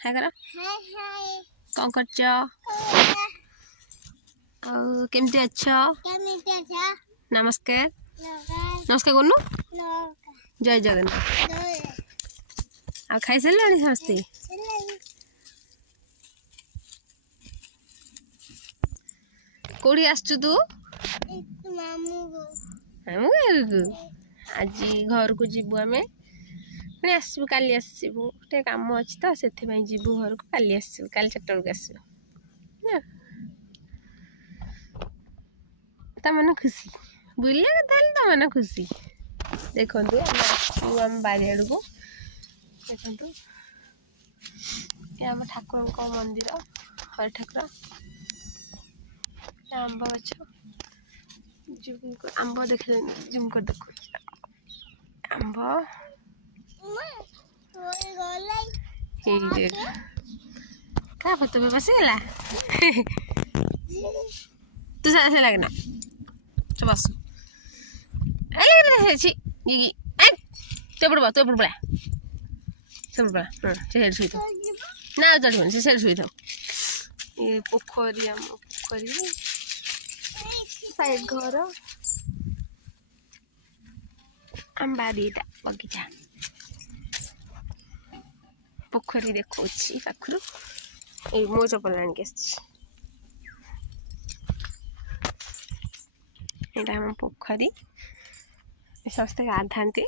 हाय करो कौन करछ केमती अच्छा नमस्कार नमस्कार कौन जय जगन्नाथ आ खाई सारे समस्ते कौड़ी आसचु तू मामू घर को आज घर को जीवु आमे पुणी आसबु काली आसबु गोटे काम अच्छी तो से जीवु घर को काली आसबु काली 4टा बेलू आसबु ता मन खुशी बुले ता मन खुशी देखो आम बारियाड़ को देखु आम ठाकुर मंदिर हर ठाकुर आंब गछ आंब देख जुम कर देखो आंब क्या पता भी बस गला तू से लगना तो बस चपड़ बड़ा से शुई था ना चढ़ से शुई था ये पोखरी आम पोखरी साइड घर आम बारीटा बगीचा पोखरी देखो पाखु मो चपल आणिक आम पोखरी समस्त गाधाती